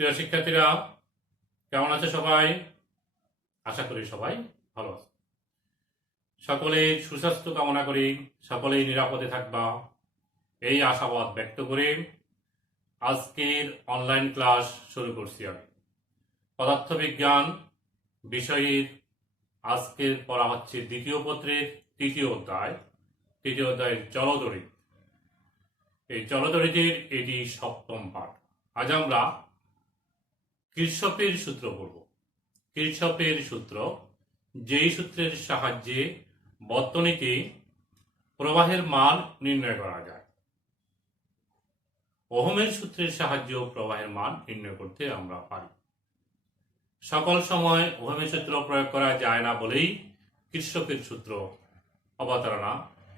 প্রিয় শিক্ষার্থীরা, কেমন আছে সবাই? আশা করি সবাই ভালো আছে। সকলের সুস্বাস্থ্য কামনা করি, সকলেই নিরাপদে থাকবা এই আশাবাদ ব্যক্ত করে আজকের অনলাইন ক্লাস শুরু করছি। আমি পদার্থবিজ্ঞান বিষয়ের আজকের পড়া হচ্ছে দ্বিতীয় পত্রের তৃতীয় অধ্যায়ের চলতরিৎ। এই চলতরিতের এটি সপ্তম পাঠ। আজ আমরা কির্চফের সূত্র পড়ব। কির্চফের সূত্র, যেই সূত্রের সাহায্যে বর্তনীতে প্রবাহের মান নির্ণয় করা যায়। ওহমের সূত্রের সাহায্যেও প্রবাহের মান নির্ণয় করতে আমরা পারি। সকল সময় ওহমের সূত্র প্রয়োগ করা যায় না বলেই কির্চফের সূত্র অবতারণা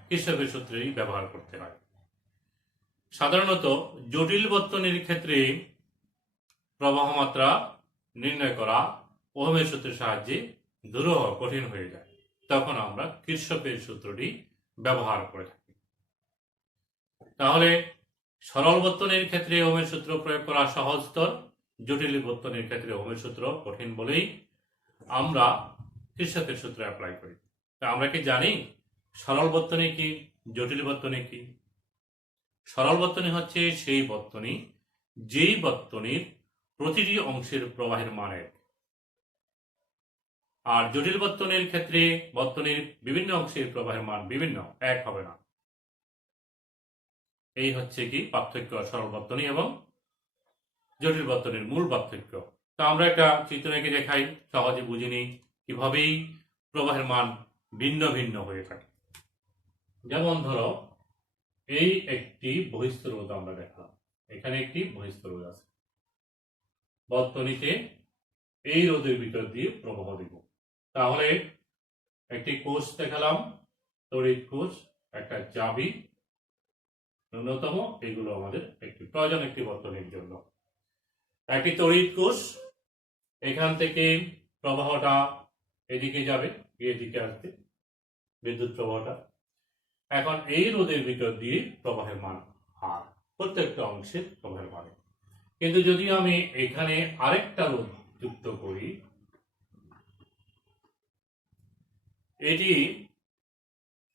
কির্চফের সূত্রেই ব্যবহার করতে হয়। সাধারণত জটিল বর্তনীর ক্ষেত্রে প্রবাহ মাত্রা নির্ণয় করা ওহমের সূত্রের সাহায্যে দুরূহ কঠিন হয়ে যায়, তখন আমরা কির্চফের সূত্রটি ব্যবহার করে থাকি। তাহলে সরল বর্তনীর ক্ষেত্রে ওহমের সূত্র প্রয়োগ করা সহজতর, জটিল বর্তনীর ক্ষেত্রে ওহমের সূত্র কঠিন বলেই আমরা কির্চফের সূত্র অ্যাপ্লাই করি। তা আমরা কি জানি সরল বর্তনী কি, জটিল বর্তনী কি? সরল বর্তনী হচ্ছে সেই বর্তনী যেই বর্তনীর প্রতিটি অংশের প্রবাহের মান এক। আর জটিল বর্তনীর ক্ষেত্রে বর্তনীর বিভিন্ন অংশের প্রবাহের মান বিভিন্ন, এক হবে না। এই হচ্ছে কি পার্থক্য সরল বর্তনী এবং জটিল বর্তনীর মূল পার্থক্য। তো আমরা একটা চিত্র এঁকে দেখাই, সহজে বুঝে নিই কিভাবেই প্রবাহের মান ভিন্ন ভিন্ন হয়ে থাকে। যেমন ধরো, এই একটি বহিঃস্থ রোধ আমরা দেখালাম, এখানে একটি বহিঃস্থ রোধ আছে। বর্তনীতে এই রোধের ভিতর দিয়ে প্রবাহ দিব। তাহলে একটি কোষ দেখালাম, তড়িৎ কোষ, একটা চাবি, ন্যূনতম, এগুলো আমাদের একটি প্রয়োজন একটি বর্তনীর জন্য। একটি তড়িৎ কোষ, এখান থেকে প্রবাহটা এদিকে যাবে, এদিকে আসবে বিদ্যুৎ প্রবাহটা। এখন এই রোধের ভিতর দিয়ে প্রবাহের মান আর প্রত্যেকটা অংশের প্রবাহের মান। কিন্তু যদি আমি এখানে আরেকটা রোধ যুক্ত করি, এটি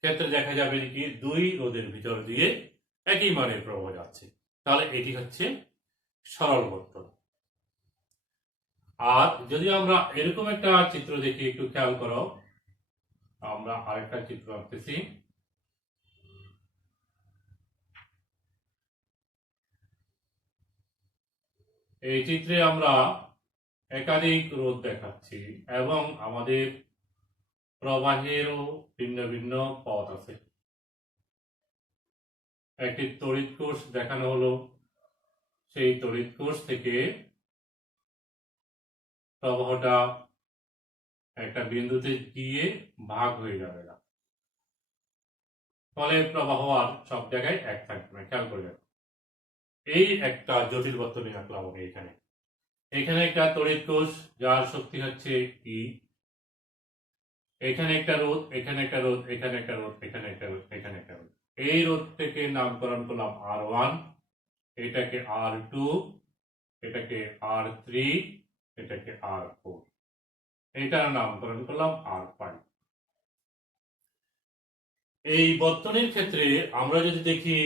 ক্ষেত্রে দেখা যাবে কি দুই রোধের ভিতর দিয়ে একই মানের প্রবাহ যাচ্ছে। তাহলে এটি হচ্ছে সরল বর্তনী। আর যদি আমরা এরকম একটা চিত্র দেখি, একটু খেয়াল করো, আমরা আরেকটা চিত্র আঁকতেছি। এই চিত্রে আমরা একাধিক রোধ দেখাচ্ছি এবং আমাদের প্রবাহেরও ভিন্ন ভিন্ন পথ আছে। একটি তড়িৎ কোষ দেখানো হলো, সেই তড়িৎ কোষ থেকে প্রবাহটা একটা বিন্দুতে গিয়ে ভাগ হয়ে যাবে না, ফলে প্রবাহ আর সব জায়গায় এক থাকবে না। খেয়াল করে দেখো, এই একটা জটিল বর্তনী আঁকলাম আমি। এখানে একটা তড়িৎ কোষ যার শক্তি হচ্ছে ই, এখানে একটা রোধ, এখানে একটা রোধ, এখানে একটা রোধ, এখানে একটা রোধ, এখানে একটা রোধ। এই রোধ থেকে নামকরণ করলাম R1, এটাকে R2, এটাকে R3, এটাকে R4, এটার নামকরণ করলাম R5। এই বর্তনীর ক্ষেত্রে আমরা যদি দেখি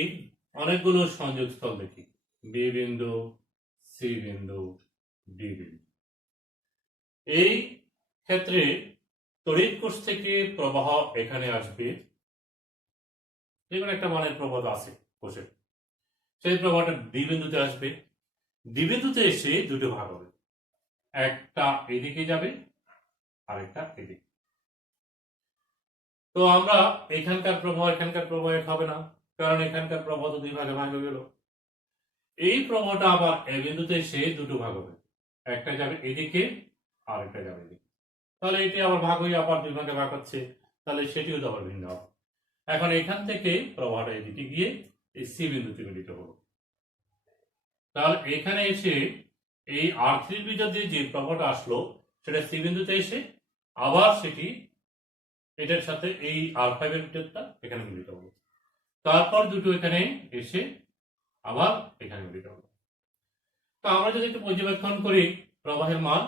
অনেকগুলো সংযোগস্থল দেখি, বি বিন্দু, সি বিন্দু, ডি বিন্দু। এই ক্ষেত্রে তড়িৎ কোষ থেকে প্রবাহ এখানে আসবে, যেখানে একটা মানের প্রবাহ আছে কোষের, সেই প্রবাহটা ডি বিন্দুতে আসবে। ডি বিন্দুতে এসে দুটো ভাগ হবে, একটা এদিকে যাবে আরেকটা এদিকে। তো আমরা এখানকার প্রবাহ এখানকার প্রবাহ এক হবে না, কারণ এখানকার প্রবাহ তো দুই ভাগে ভাগ হয়ে গেল। এই প্রবাহটা আবার এ বিন্দুতে এসে দুটো ভাগ হবে, একটা যাবে এদিকে আর একটা যাবে এদিকে। তাহলে এটি আবার ভাগ হয়ে আবার দুই ভাগে ভাগ হচ্ছে, তাহলে সেটিও তো আবার ভিন্ন হবে। এখন এখান থেকে প্রবাহটা এদিকে গিয়ে এই সি বিন্দুতে মিলিত হলো। তাহলে এখানে এসে এই R3 ভিতর দিয়ে যে প্রবাহটা আসলো সেটা সি বিন্দুতে এসে আবার সেটি এটার সাথে এই R5 এর ভিতরটা এখানে মিলিত হলো। তারপর দুটো এখানে এসে আবার এখানে মিলিত হলো। তো আমরা যদি একটু পর্যবেক্ষণ করি প্রবাহের মান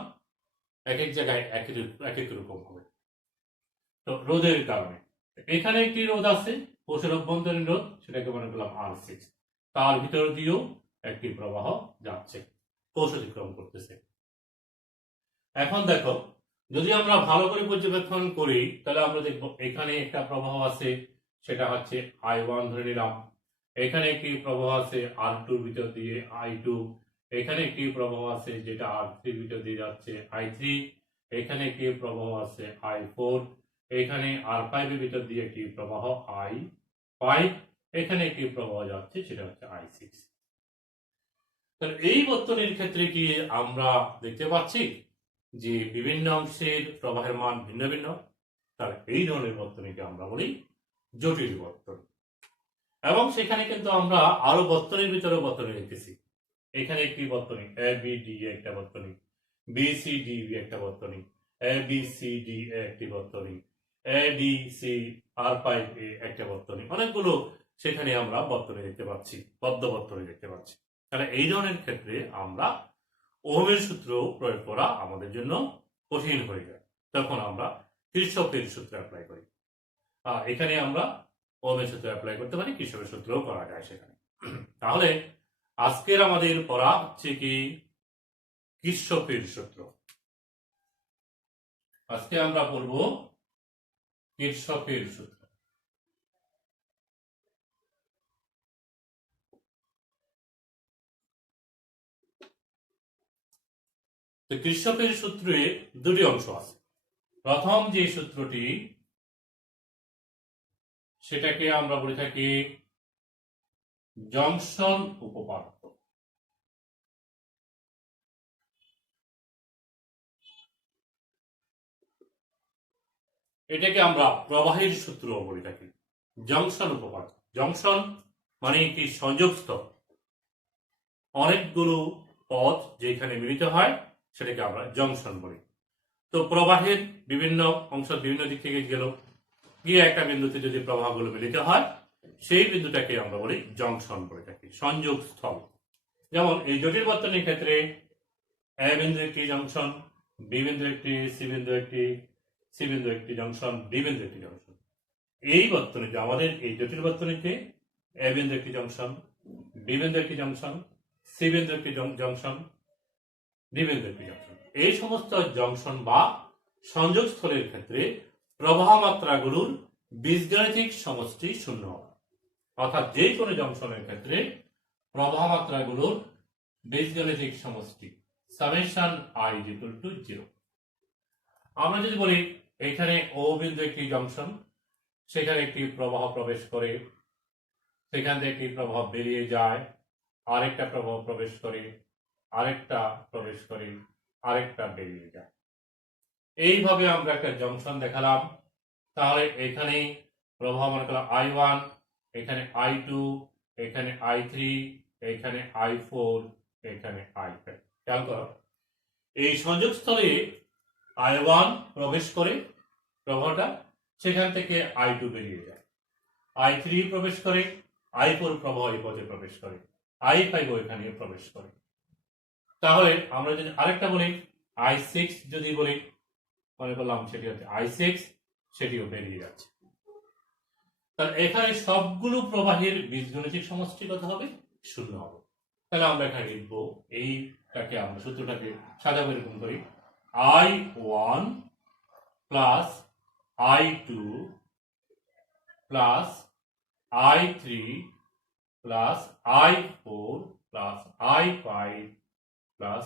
এক এক জায়গায় এক এক রকম হবে। তো রোধের কারণে এখানে একটি রোধ আছে কোষের অভ্যন্তরীণ রোধ, সেটাকে মনে করলাম R6, তার ভিতর দিয়েও একটি প্রবাহ যাচ্ছে, কোষ অতিক্রম করতেছে। এখন দেখো, যদি আমরা ভালো করে পর্যবেক্ষণ করি তাহলে আমরা দেখব এখানে একটা প্রবাহ আছে, সেটা হচ্ছে I1 ধরে নিলাম। এখানে একটি প্রবাহ আছে R2 ভিতর দিয়ে I2। এখানে একটি প্রবাহ আছে যেটা R3 ভিতর দিয়ে যাচ্ছে I3। এখানে একটি প্রবাহ আছে I4। এখানে R5 এর ভিতর দিয়ে একটি প্রবাহ I5। এখানে একটি প্রবাহ যাচ্ছে, সেটা হচ্ছে I6। তাহলে এই বর্তনীর ক্ষেত্রে কি আমরা দেখতে পাচ্ছি যে বিভিন্ন অংশের প্রবাহের মান ভিন্ন ভিন্ন? তাহলে এই ধরনের বর্তনীকে আমরা বলি জটিল বর্তনী। এবং সেখানে কিন্তু আমরা আরো বর্তনীর ভিতরে বর্তনী দেখতেছি। এখানে একটি বর্তনী ABD একটা বর্তনী, BCD একটা বর্তনী, ABCD একটি বর্তনী, ADC R5 একটা বর্তনী, অনেকগুলো সেখানে আমরা বর্তনী দেখতে পাচ্ছি, পদ্ম বর্তনী দেখতে পাচ্ছি। তাহলে এই ধরনের ক্ষেত্রে আমরা ওহমের সূত্র প্রয়োগ করা আমাদের জন্য কঠিন হয়ে যায়, তখন আমরা কিরচফের সূত্র অ্যাপ্লাই করি। এখানে আমরা ওহমের সূত্র অ্যাপ্লাই করতে পারি, কিরচফের সূত্রও করা যায় সেখানে। তাহলে আজকের আমাদের পড়া হচ্ছে কি কিরচফের সূত্র। আজকে আমরা পড়ব কিরচফের সূত্র। তো কিরচফের সূত্রে দুটি অংশ আছে। প্রথম যে সূত্রটি, সেটাকে আমরা বলে থাকি জংশন উপপাদ্য। এটাকে আমরা প্রবাহের সূত্র বলে থাকি, জংশন উপপাদ্য। জংশন মানে একটি সংযোগস্থল, অনেকগুলো পথ যেখানে মিলিত হয় সেটাকে আমরা জংশন বলি। তো প্রবাহের বিভিন্ন অংশ বিভিন্ন দিক থেকে গেল, গিয়ে একটা বিন্দুতে যদি প্রবাহগুলো মিলিত হয় সেই বিন্দুটাকে আমরা বলি জংশন বলে থাকি, সংযোগস্থল। যেমন এই জটিল বর্তনীর ক্ষেত্রে এ বিন্দু একটি জংশন, বি বিন্দু একটি, সি বিন্দু একটি, সি বিন্দু একটি জংশন, ডি বিন্দু একটি জংশন। এই বর্তনীতে আমাদের এই জটিল বর্তনীতে এ বিন্দু একটি জংশন, বি বিন্দু একটি জংশন, সি বিন্দু একটি জংশন, ডি বিন্দু একটি জংশন। এই সমস্ত জংশন বা সংযোগস্থলের ক্ষেত্রে প্রবাহ মাত্রাগুলোর বীজগাণিতিক সমষ্টি শূন্য হবে। অর্থাৎ যে কোনো জংশনের ক্ষেত্রে প্রবাহ মাত্রাগুলোর বীজগাণিতিক সমষ্টি সামেশন I = 0। আমরা যদি বলি এখানে ও বিন্দু একটি জংশন, সেখানে একটি প্রবাহ প্রবেশ করে, সেখান থেকে একটি প্রবাহ বেরিয়ে যায়, আরেকটা প্রবাহ প্রবেশ করে, আরেকটা প্রবেশ করে, আরেকটা বেরিয়ে যায়। এইভাবে আমরা একটা জংশন দেখালাম। তাহলে এখানে প্রবাহ মনে করলাম I1, এখানে I2, এখানে I3, এখানে I4, এখানে I5। খেয়াল করো, এই সংযোগস্থলে I1 প্রবেশ করে প্রবাহটা, সেখান থেকে I2 বেরিয়ে যায়, I3 প্রবেশ করে, I4 প্রবাহ এই পথে প্রবেশ করে, I5 এখানে প্রবেশ করে। তাহলে আমরা যদি আরেকটা বলি I6, যদি বলি মনে করলাম সেটি হচ্ছে I6, সেটিও বেরিয়ে যাচ্ছে। তাহলে এখানে সবগুলো প্রবাহের বীজগাণিতিক সমষ্টি কত হবে? 0 হবে। তাহলে আমরা এখানে লিখবো, এইটাকে আমরা সূত্রটাকে সাজাবো এরকম করি, I1 plus I2 plus I3 plus I4 plus I5 plus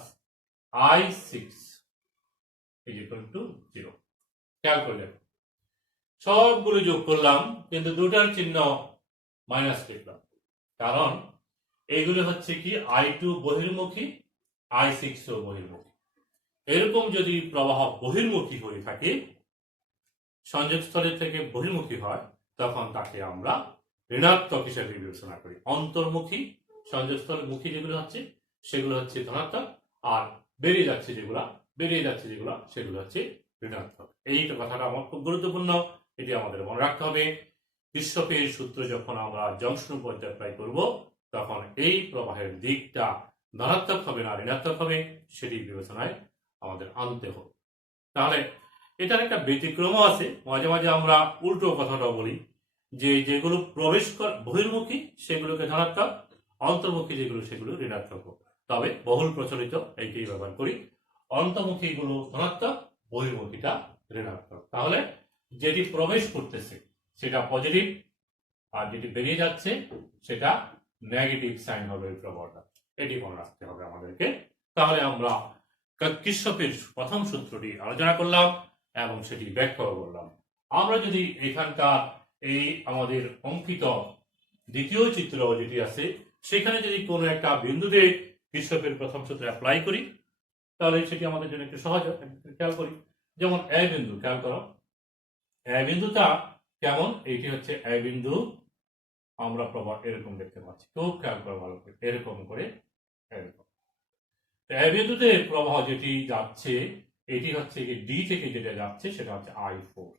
I6 = 0। খেয়াল করে দেখো, সবগুলো যোগ করলাম কিন্তু দুটার চিহ্ন মাইনাস লিখলাম, কারণ এগুলো হচ্ছে কি I2 বহির্মুখী, I6 ও বহির্মুখী। এরকম যদি প্রবাহ বহির্মুখী হয়ে থাকে, সংযোগস্থলের থেকে বহির্মুখী হয়, তখন তাকে আমরা ঋণাত্মক হিসেবে বিবেচনা করি। অন্তর্মুখী সংযোগস্থল মুখী যেগুলো হচ্ছে সেগুলো হচ্ছে ধনাত্মক, আর বেরিয়ে যাচ্ছে যেগুলো সেগুলো হচ্ছে ঋণাত্মক। এই কথাটা আমার খুব গুরুত্বপূর্ণ, এটি আমাদের মনে রাখতে হবে। কিরচফের সূত্র যখন আমরা জংশন উপপাদ্য অ্যাপ্লাই করব, তখন এই প্রবাহের দিকটা ধনাত্মক হবে না ঋণাত্মক হবে সেটি বিবেচনায় আমাদের আনতে হবে। তাহলে এটার একটা ব্যতিক্রমও আছে, মাঝে মাঝে আমরা উল্টো কথাটা বলি যে যেগুলো প্রবেশ বহির্মুখী সেগুলোকে ধনাত্মক, অন্তর্মুখী যেগুলো সেগুলো ঋণাত্মক। তবে বহুল প্রচলিত এইটাই ব্যবহার করি, অন্তর্মুখী গুলো ধনাত্মক, বহির্মুখীটা ঋণাত্মক। তাহলে যেটি প্রবেশ করতেছে সেটা পজিটিভ, আর যেটি বেরিয়ে যাচ্ছে সেটা নেগেটিভ সাইন হবে এই প্রবাহটা, এটি মনে রাখতে হবে আমাদেরকে। তাহলে আমরা কির্চফের প্রথম সূত্রটি আলোচনা করলাম এবং সেটি ব্যাখ্যা করলাম। আমরা যদি এখানকার এই আমাদের অঙ্কিত দ্বিতীয় চিত্র যেটি আছে সেখানে যদি কোনো একটা বিন্দুতে কির্চফের প্রথম সূত্র অ্যাপ্লাই করি তাহলে সেটি আমাদের জন্য একটু সহজ হয়। খেয়াল করি, যেমন এ বিন্দু, খেয়াল করো এ বিন্দুটা কেমন, এইটি হচ্ছে এ বিন্দু, আমরা প্রবাহ এরকম দেখতে পাচ্ছি, খুব খেয়াল করো ভালো করে, এরকম করে এরকম। এ বিন্দুতে প্রবাহ যেটি যাচ্ছে এটি হচ্ছে ডি থেকে যেটা যাচ্ছে সেটা হচ্ছে I4,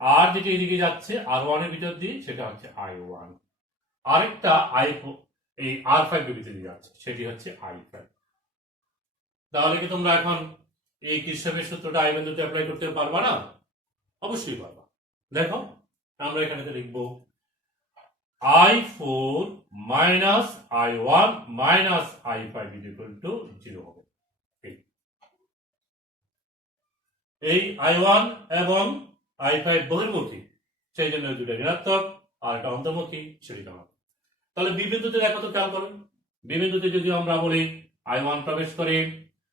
আর যেটি এদিকে যাচ্ছে R1 এর ভিতর দিয়ে সেটা হচ্ছে I1, আরেকটা I4 এই R5 এর ভিতর দিয়ে যাচ্ছে সেটি হচ্ছে I5। তাহলে কি তোমরা এখন এই কির্চফের সূত্রটা আই বিন্দুতে অ্যাপ্লাই করতে পারবা না? অবশ্যই পারবা। দেখো আমরা এখানে লিখব I4 minus I1 minus I5 0 হবে। এই I1 এবং I5 বহির্মুখী, সেই জন্য দুটো ঋণাত্মক, আর এটা অন্তর্মুখী সেটি ধনাত্মক। তাহলে বি বিন্দুতে দেখো তো, খেয়াল করো, বি বিন্দুতে যদি আমরা বলি I1 প্রবেশ করে,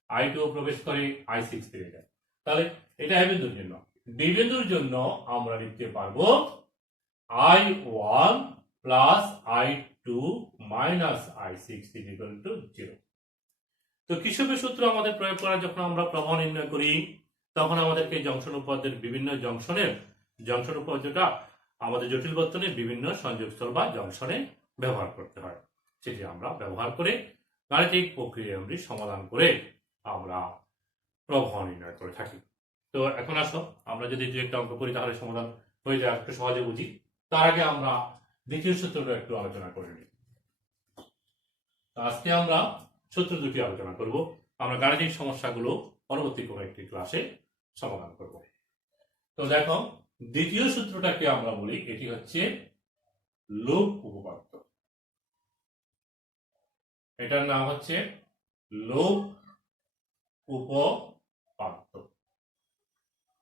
I2 প্রবেশ করে, I6 পেয়ে যায়। তাহলে এটা এ বিন্দুর জন্য। বি বিন্দুর জন্য আমরা লিখতে পারবো I1 plus I2 minus I6 0। তো কির্চফের সূত্র আমাদের প্রয়োগ করা যখন আমরা প্রবাহ নির্ণয় করি তখন আমাদেরকে জংশন উপপাদ্যের বিভিন্ন জংশন উপপাদ্যটা আমাদের জটিল বর্তনের বিভিন্ন সংযোগস্থল বা জংশনে ব্যবহার করতে হয়। সেটি আমরা ব্যবহার করে গাণিতিক প্রক্রিয়াগুলি সমাধান করে আমরা প্রবাহ নির্ণয় করে থাকি। তো এখন আসো আমরা যদি দু একটা অঙ্ক করি তাহলে সমাধান হয়ে যায়, একটু সহজে বুঝি। তার আগে আমরা দ্বিতীয় সূত্রটা একটু আলোচনা করে নিই। আজকে আমরা সূত্র দুটি আলোচনা করব। আমরা গাণিতিক সমস্যাগুলো পরবর্তী কোনো একটি ক্লাসে সমাধান করব। তো দেখো দ্বিতীয় সূত্রটাকে আমরা বলি এটি হচ্ছে লুপ উপপাদ্য। এটার নাম হচ্ছে লুপ উপপাদ্য।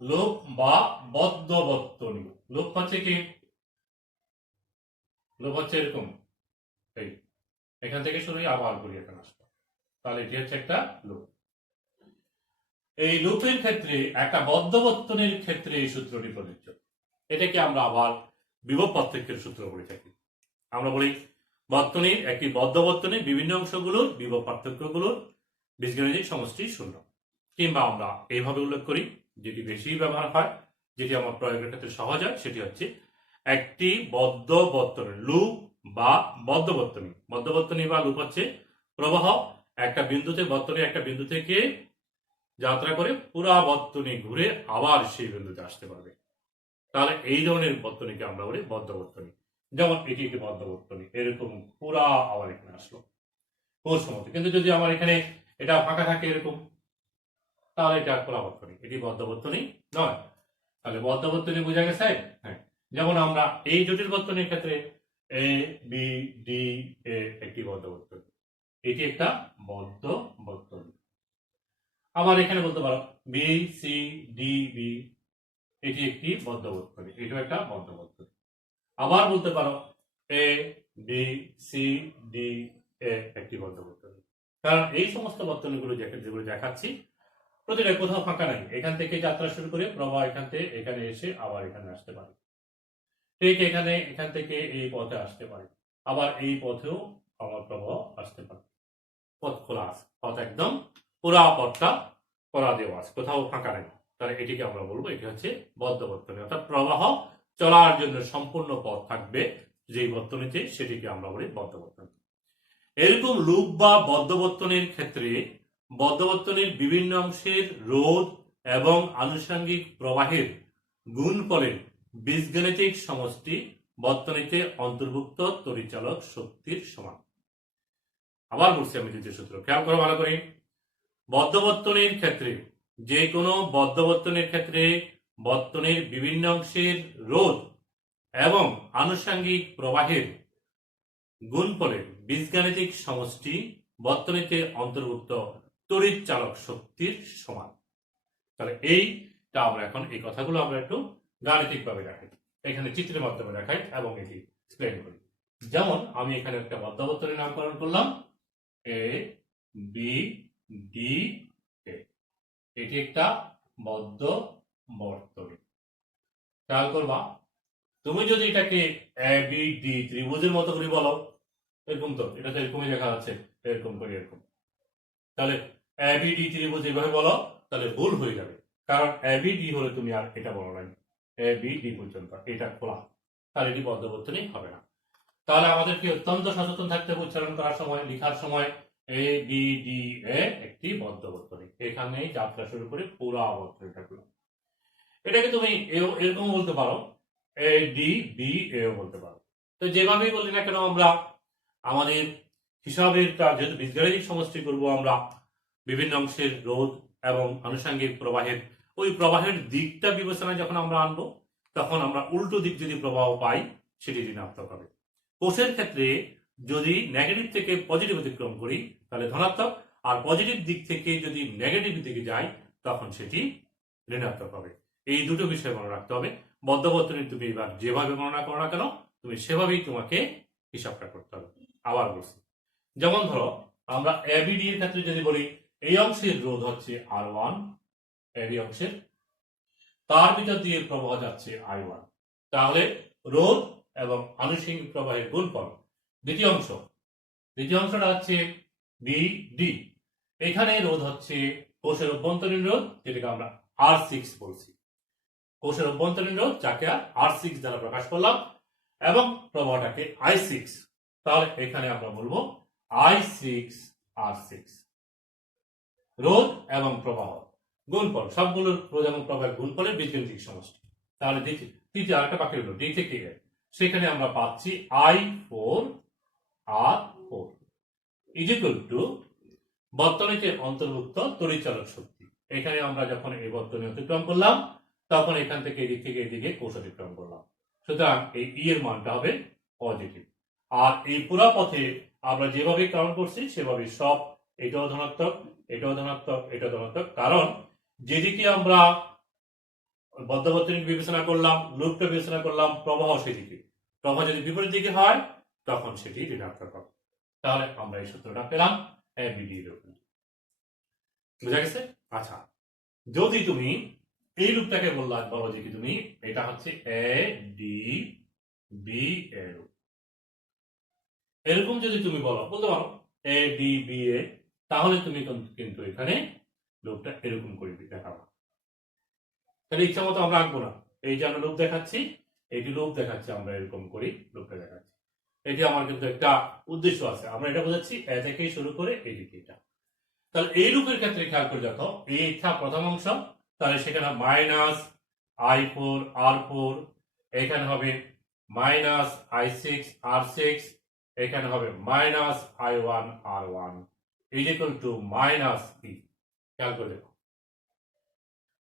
লুপ বা বদ্ধ বর্তনী। লুপ হচ্ছে কি, লুপ হচ্ছে এরকম, এই এখান থেকে শুরু হয়ে আবার ঘুরে এখানে আসবে, তাহলে এটি হচ্ছে একটা লুপ। এই লুপের ক্ষেত্রে একটা বদ্ধ বর্তনীর ক্ষেত্রে এই সূত্রটি প্রযোজ্য। এটাকে আমরা আবার বিভব পার্থক্যের সূত্র বলে থাকি। আমরা বলি বর্তনীর একটি বদ্ধ বর্তনীর বিভিন্ন অংশগুলোর বিভব পার্থক্যগুলোর বীজগাণিতিক সমষ্টি শূন্য। কিংবা আমরা এইভাবে উল্লেখ করি, যেটি বেশি ব্যবহার হয়, যেটি আমার প্রয়োগের ক্ষেত্রে সহজ হয়, সেটি হচ্ছে একটি বদ্ধ বর্তনী, লুপ বা বদ্ধ বর্তনী। বদ্ধ বর্তনী বা লুপ হচ্ছে প্রবাহ একটা বিন্দুতে, বর্তনীর একটা বিন্দু থেকে যাত্রা করে পুরা বর্তনী ঘুরে আবার সেই বিন্দুতে আসতে পারবে। তাহলে এই ধরনের বর্তনীকে আমরা বলি বদ্ধ বর্তনী। যেমন এটি একটি বদ্ধ বর্তনী, এরকম পুরা আবার এখানে আসলো কোর্স মতো। কিন্তু যদি আমার এখানে এটা ফাঁকা থাকে এরকম, তাহলে এটা খোলা বর্তনী, এটি বদ্ধ বর্তনী নয়। তাহলে বদ্ধ বর্তনী বোঝা গেছে? হ্যাঁ। যেমন আমরা এই জটিল বর্তনীর ক্ষেত্রে এ বি ডি এ একটি বদ্ধ বর্তনী, এটি একটা বদ্ধ বর্তনী। আবার এখানে বলতে পারো বি সি ডি বি, এটি একটি বদ্ধ বর্তনী, এটাও একটা বদ্ধ বর্তনী। আবার বলতে পারো A B C D A একটি বদ্ধ বর্তনী। কারণ এই সমস্ত বর্তনীগুলো যেগুলো দেখাচ্ছি প্রতিটা কোথাও ফাঁকা নাই, এখান থেকে যাত্রা শুরু করে প্রবাহ এখান থেকে এখানে এসে আবার এখানে আসতে পারে, ঠিক এখান থেকে এই পথে আসতে পারে, আবার এই পথেও আমার প্রবাহ আসতে পারে। পথ খোলা আছে, পথ একদম পুরা পথটা করা দেওয়া আছে, কোথাও ফাঁকা নেই। তাহলে এটিকে আমরা বলবো এটি হচ্ছে বদ্ধ বর্তনী, অর্থাৎ প্রবাহ চলার জন্য সম্পূর্ণ পথ থাকবে যেই বর্তনীতে, সেটিকে আমরা বলি বদ্ধ বর্তনী। এরকম লুপ বা বদ্ধ বর্তনীর ক্ষেত্রে বদ্ধ বর্তনীর বিভিন্ন অংশের রোধ এবং আনুষঙ্গিক প্রবাহের গুণফলের বীজগাণিতিক সমষ্টি বর্তনীতে অন্তর্ভুক্ত তড়িৎচালক শক্তির সমান। আবার বলছি আমি দ্বিতীয় সূত্র, খেয়াল করো ভালো করে। বদ্ধবর্তনীর ক্ষেত্রে, যে কোনো বদ্ধবর্তনীর ক্ষেত্রে বর্তনীর বিভিন্ন অংশের রোধ এবং আনুষঙ্গিক প্রবাহের গুণফলের বীজগাণিতিক সমষ্টি বর্তনীতে অন্তর্ভুক্ত তড়িৎ চালক শক্তির সমান। তাহলে এইটা আমরা এখন এই কথাগুলো আমরা একটু গাণিতিক ভাবে রাখি, এখানে চিত্রের মাধ্যমে দেখাই এবং এটি এক্সপ্লেন করি। যেমন আমি এখানে একটা বদ্ধবর্তনীর নামকরণ করলাম এ বি ডি এ, এটি একটা বদ্ধ বর্তনী। খেয়াল করবা, তুমি যদি এটাকে এ বি ডি ত্রিভুজের মতো করে বলো, এরকম তো এটা তো এরকমই দেখা যাচ্ছে, এরকম করে এরকম, তাহলে এ বি ডি ত্রিভুজ এভাবে বলো তাহলে ভুল হয়ে যাবে, কারণ এ বি ডি হলে তুমি আর এটা বলো নাই, এ বি ডি পর্যন্ত এটা খোলা, তাহলে এটি বদ্ধবর্তনী হবে না। তাহলে আমাদেরকে অত্যন্ত সচেতন থাকতে হবে উচ্চারণ করার সময়, লেখার সময়। এ বি ডি এ একটি বদ্ধবর্তনী, এখানেই যাত্রা শুরু করে পুরো বর্তনীটা গুলো। এটাকে তুমি এরকম বলতে পারো, এ ডি বি এও বলতে পারো। তো যেভাবেই বলি না কেন, আমরা আমাদের হিসাবের কাজ যেহেতু বীজগাণিতিক সমষ্টি করব, আমরা বিভিন্ন অংশের রোধ এবং আনুষঙ্গিক প্রবাহের ওই প্রবাহের দিকটা বিবেচনায় যখন আমরা আনবো, তখন আমরা উল্টো দিক যদি প্রবাহ পাই সেটি ঋণাত্মক হবে। কোষের ক্ষেত্রে যদি নেগেটিভ থেকে পজিটিভ অতিক্রম করি তাহলে ধনাত্মক, আর পজিটিভ দিক থেকে যদি নেগেটিভ দিকে যাই তখন সেটি ঋণাত্মক হবে। এই দুটো বিষয় মনে রাখতে হবে। বদ্ধবর্তনী তুমি এবার যেভাবে গণনা করো না কেন, তুমি সেভাবেই তোমাকে হিসাবটা করতে হবে। আবার বলছি, যেমন ধরো আমরা এবিডি এর ক্ষেত্রে যদি বলি, এই অংশের রোধ হচ্ছে R1, এবি অংশের, তার ভিতর দিয়ে প্রবাহ যাচ্ছে I1, তাহলে রোধ এবং আনুষঙ্গিক প্রবাহের গুণফল দ্বিতীয় অংশটা হচ্ছে বিডি। এখানে রোধ হচ্ছে কোষের অভ্যন্তরীণ রোধ, যেটাকে আমরা R6 বলছি, কোষের অভ্যন্তরীণ রোধ যাকে R6 দ্বারা প্রকাশ করলাম, এবং প্রবাহটাকে I6, তাহলে এখানে আমরা বলবো I6 R6। রোধ এবং প্রবাহ গুণফল, সবগুলোর রোধ এবং প্রবাহের গুণফলের বীজগাণিতিক সমষ্টি। তাহলে তৃতীয় আরেকটা বাকি হলো ডি থেকে এ, সেখানে আমরা পাচ্ছি I4 R4 is equal two বর্তনীতে অন্তর্ভুক্ত তড়িৎচালক শক্তি। এখানে আমরা যখন এই বর্তনী অতিক্রম করলাম তখন এখান থেকে এদিক থেকে এদিকে কোষ অতিক্রম করলাম, সুতরাং এই ই এর মানটা হবে পজিটিভ। আর এই পুরো পথে আমরা যেভাবে কাউন্ট করছি সেভাবে সব, এটাও ধনাত্মক, এটাও ধনাত্মক, এটাও ধনাত্মক, কারণ যেদিকে আমরা বদ্ধবর্তনী বিবেচনা করলাম, লুপটা বিবেচনা করলাম, প্রবাহ সেদিকে, প্রবাহ যদি বিপরীত দিকে হয় তখন সেটি ঋণাত্মক হবে। তাহলে আমরা এই সূত্রটা পেলাম এবিডি এর উপর। বুঝা গেছে? আচ্ছা, যদি তুমি এই লুপটাকে বলো যে কি তুমি এটা হচ্ছে এ ডি বি এর, এরকম যদি তুমি বলতে পারো এ ডি বি এ, তাহলে তুমি কিন্তু এখানে লুপটা এরকম করে দেখাবো। তাহলে ইচ্ছা মতো আমরা আঁকবো না, এই যে আমরা লুপ দেখাচ্ছি, এটি লুপ দেখাচ্ছি, আমরা এরকম করি লুপটা দেখাচ্ছি। এটি আমার কিন্তু একটা উদ্দেশ্য আছে, আমরা এটা বোঝাচ্ছি এ থেকে শুরু করে এই দিকে এটা। তাহলে এই লুপের ক্ষেত্রে খেয়াল করে দেখো, এইটা প্রথম অংশ, তাহলে সেখানে মাইনাস I4 R4, এখানে হবে মাইনাস I6 R6, এখানে হবে minus I1 R1 is equal to minus E. খেয়াল করে দেখো,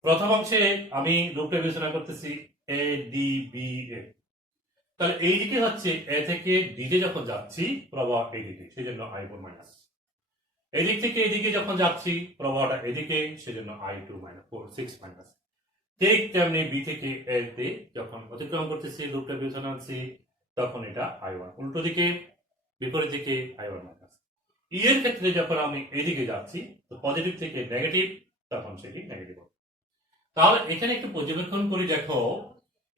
প্রথম অংশে আমি লুপটা বিবেচনা করতেছি এ ডি বি এ, তাহলে এই দিকে হচ্ছে এ থেকে ডিতে যখন যাচ্ছি প্রবাহ এইদিকে, সেই জন্য I4 মাইনাস, এদিক থেকে এদিকে যখন যাচ্ছি প্রবাহটা এদিকে, সেজন্য I2 মাইনাস 6 মাইনাস। ঠিক তেমনি বি থেকে এ তে যখন অতিক্রম করতেছি, লুপটা বিবেচনা করছি, তখন এটা I1, উল্টো দিকে বিপরীত দিকে I1 মাইনাস। ই এর ক্ষেত্রে যখন আমি এদিকে যাচ্ছি, তো পজিটিভ থেকে নেগেটিভ, তখন সেটি নেগেটিভ হবে। তাহলে এখানে একটু পর্যবেক্ষণ করি, দেখো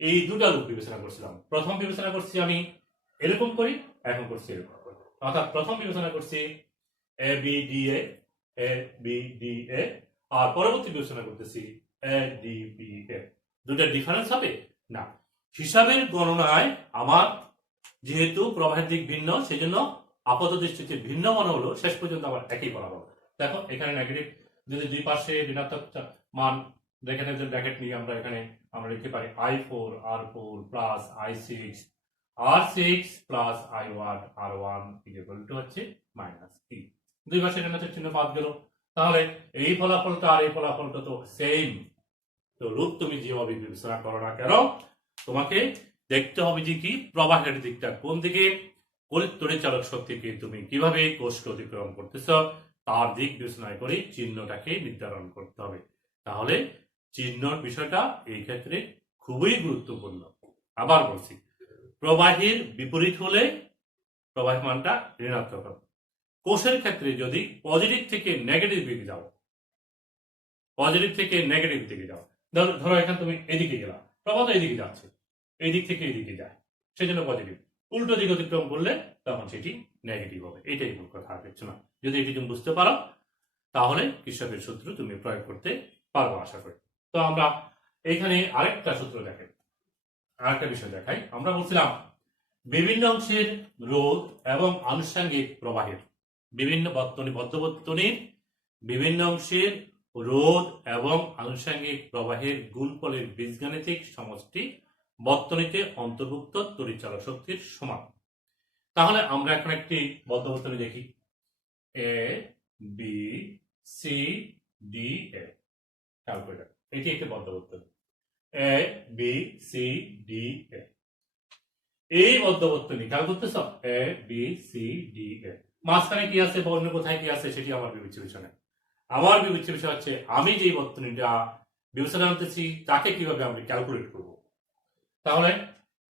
এই দুটা লুপ বিবেচনা করছিলাম। প্রথম বিবেচনা করছি আমি এরকম করি, এখন করছি এরকম, অর্থাৎ প্রথম বিবেচনা করছি এ বি ডি এ, আর পরবর্তী বিবেচনা করতেছি এ ডি বি এ। দুটা ডিফারেন্স হবে না। হিসাবের গণনায় আমার যেহেতু প্রবাহের দিক ভিন্ন, সেজন্য আপাত দৃষ্টিতে ভিন্ন মনে হলো, শেষ পর্যন্ত আবার একই ফলাফল। দেখো এখানে নেগেটিভ, যদি দুই পাশে ঋণাত্মক মান রেখে ব্র্যাকেট নিয়ে আমরা এখানে আমরা লিখতে পারি I4 R4 plus I6 R6 plus I1 R1 equal to হচ্ছে মাইনাস ই। দুই পাশে ঋণাত্মক চিহ্ন বাদ গেল, তাহলে এই ফলাফলটা আর এই ফলাফলটা তো সেম। তো রূপ তুমি যেভাবে বিবেচনা করো না কেন, তোমাকে দেখতে হবে যে কি প্রবাহের দিকটা কোন দিকে, তড়িৎচালক শক্তিকে তুমি কিভাবে কোষকে অতিক্রম করতেছ তার দিক বিবেচনা করে চিহ্নটাকে নির্ধারণ করতে হবে। তাহলে চিহ্নর বিষয়টা এই ক্ষেত্রে খুবই গুরুত্বপূর্ণ। আবার বলছি, প্রবাহের বিপরীত হলে প্রবাহমানটা ঋণাত্মক হবে। কোষের ক্ষেত্রে যদি পজিটিভ থেকে নেগেটিভ দিকে যাও, পজিটিভ থেকে নেগেটিভ দিকে যাও, ধরো এখানে তুমি এদিকে গেলা, প্রবাহ এদিকে যাচ্ছে, এই দিক থেকে এদিকে যায়, সেই জন্য পজিটিভ। উল্টো দিক অতিক্রম করলে তখন সেটি নেগেটিভ হবে। এটাই মূল কথা, আর কিছু না। যদি এটি তুমি বুঝতে পারো তাহলে কির্চফের সূত্র তুমি প্রয়োগ করতে পারবো আশা করি। তো আমরা এইখানে আরেকটা সূত্র দেখেন, আরেকটা বিষয় দেখাই। আমরা বলছিলাম বিভিন্ন অংশের রোধ এবং আনুষঙ্গিক প্রবাহের, বিভিন্ন বদ্ধবর্তনীর বিভিন্ন অংশের রোধ এবং আনুষঙ্গিক প্রবাহের গুণফলের বীজগাণিতিক সমষ্টি বর্তনীতে অন্তর্ভুক্ত তড়িৎচালক শক্তির সমান। তাহলে আমরা এখন একটি বদ্ধবর্তনী দেখি, A B C D A. খেয়াল করে দেখো, এটি একটি বদ্ধবর্তনী, A B C D A. এই বদ্ধবর্তনী খেয়াল করতেছ, A B C D A. মাঝখানে কি আছে বা অন্য কোথায় কি আছে সেটি আমার বিবেচ্য বিষয় নয়। আমার বিবেচ্য বিষয় হচ্ছে আমি যে বর্তনীটা বিবেচনা করতেছি তাকে কিভাবে আমি ক্যালকুলেট করব। তাহলে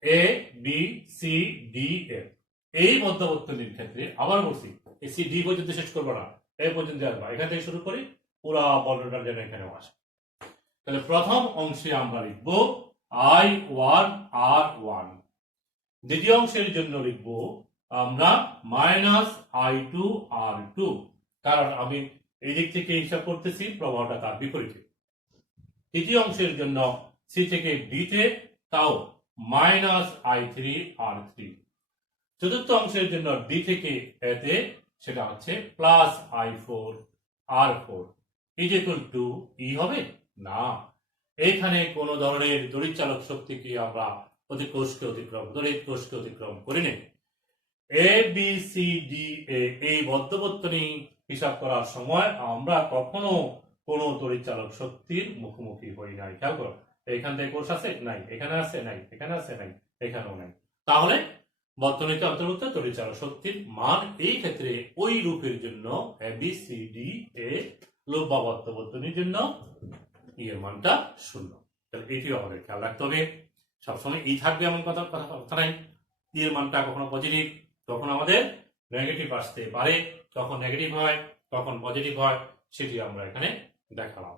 A B C D A এই মধ্যবর্তনীর ক্ষেত্রে আবার বলছি, এই সি ডি পর্যন্ত শেষ করবো না, এ পর্যন্ত আসবা, এখান থেকে শুরু করি পুরা বর্ণটা যেন এখানে আসে। তাহলে প্রথম অংশে আমরা লিখব I1 R1, দ্বিতীয় অংশের জন্য লিখব আমরা মাইনাস I2 R2, কারণ আমি এই দিক থেকে হিসাব করতেছি, প্রবাহটা তার বিপরীতে। তৃতীয় অংশের জন্য সি থেকে ডি তে তাও মাইনাস I3 R3। চতুর্থ অংশের জন্য ডি থেকে এতে সেটা হচ্ছে plus I4 R4 equal to ই হবে না। এইখানে কোন ধরনের তড়িৎচালক শক্তিকে আমরা কোষকে অতিক্রম, তড়িৎ কোষকে অতিক্রম করি নাই। A B C D A এই বদ্ধবর্তনী হিসাব করার সময় আমরা কখনো কোন তড়িৎচালক শক্তির মুখোমুখি হই নাই। খেয়াল করো, এখান থেকে কোষ আছে নাই, এখানে আছে নাই, এখানে আছে নাই, এখানেও নাই। তাহলে বর্তনীতে অন্তর্ভুক্ত তড়িৎচালক শক্তির মান এই ক্ষেত্রে ওই রূপের জন্য A B C D A লোভ বা বদ্ধবর্তনীর জন্য ই এর মানটা 0। তাহলে এটিও আমাদের খেয়াল রাখতে হবে, সবসময় ই থাকবে এমন কথা নাই। ই এর মানটা কখনো পজিটিভ, তখন আমাদের নেগেটিভ আসতে পারে, কখন নেগেটিভ হয় কখন পজিটিভ হয় সেটি আমরা এখানে দেখালাম।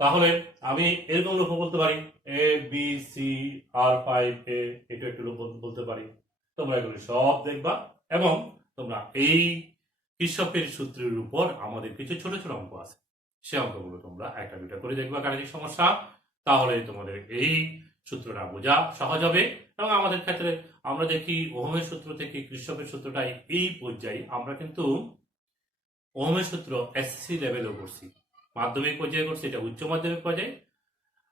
তাহলে আমি এরকম লোভ বলতে পারি এ বি সি R5 এ, এটা একটু লোভ বলতে পারি। তোমরা এগুলি সব দেখবা এবং তোমরা এই কির্চফের সূত্রের উপর আমাদের কিছু ছোট ছোট অঙ্ক আছে, সে অঙ্কগুলো তোমরা একটা দুটা করে দেখবা গাণিতিক সমস্যা, তাহলে তোমাদের এই সূত্রটা বোঝা সহজ হবে। এবং আমাদের ক্ষেত্রে আমরা দেখি ওহমের সূত্র থেকে কির্চফের সূত্রটাই এই পর্যায়ে আমরা কিন্তু ওহমের সূত্র এসএসসি লেভেলও করছি, মাধ্যমিক পর্যায়ে করছি, এটা উচ্চ মাধ্যমিক পর্যায়ে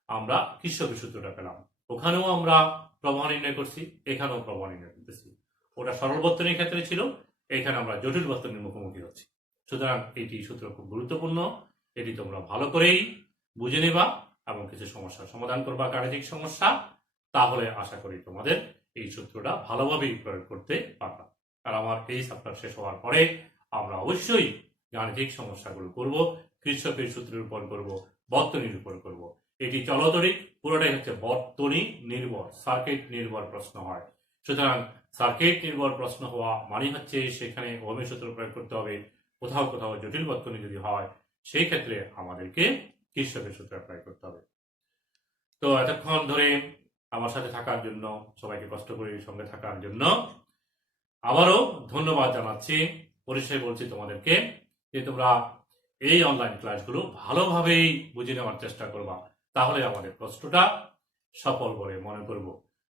আমরা কির্চফের সূত্রটা পেলাম। ওখানেও আমরা প্রবাহ নির্ণয় করছি, এখানেও প্রবাহ নির্ণয় করতেছি। ওটা সরল বর্তনীর ক্ষেত্রে ছিল, এখানে আমরা জটিল বর্তনীর মুখোমুখি হচ্ছি। সুতরাং এটি সূত্র খুব গুরুত্বপূর্ণ, এটি তোমরা ভালো করেই বুঝে নেবা এবং কিছু সমস্যার সমাধান করবা, গাণিতিক সমস্যা। তাহলে আশা করি তোমাদের এই সূত্রটা ভালোভাবেই প্রয়োগ করতে পারবা। আর আমার এই চ্যাপ্টার শেষ হওয়ার পরে আমরা অবশ্যই গাণিতিক সমস্যাগুলো করব, কির্চফের সূত্রের উপর করব, বর্তনীর উপর করব। এটি চলতরিক, পুরোটাই হচ্ছে বর্তনী নির্ভর, সার্কিট নির্ভর প্রশ্ন হয়। সুতরাং সার্কিট নির্ভর প্রশ্ন হওয়া মানে হচ্ছে সেখানে ওহমের সূত্র প্রয়োগ করতে হবে। কোথাও কোথাও জটিল বর্তনী যদি হয় সেই ক্ষেত্রে আমাদেরকে কির্চফের সূত্র প্রয়োগ করতে হবে। তো এতক্ষণ ধরে আমার সাথে থাকার জন্য, সবাইকে কষ্ট করে সঙ্গে থাকার জন্য আবারও ধন্যবাদ জানাচ্ছি। পরিশেষে বলছি তোমাদেরকে যে তোমরা এই অনলাইন ক্লাসগুলো ভালোভাবেই বুঝে নেওয়ার চেষ্টা করবা, তাহলে আমাদের কষ্টটা সফল বলে মনে করব।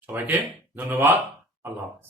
সবাইকে ধন্যবাদ, আল্লাহ হাফেজ।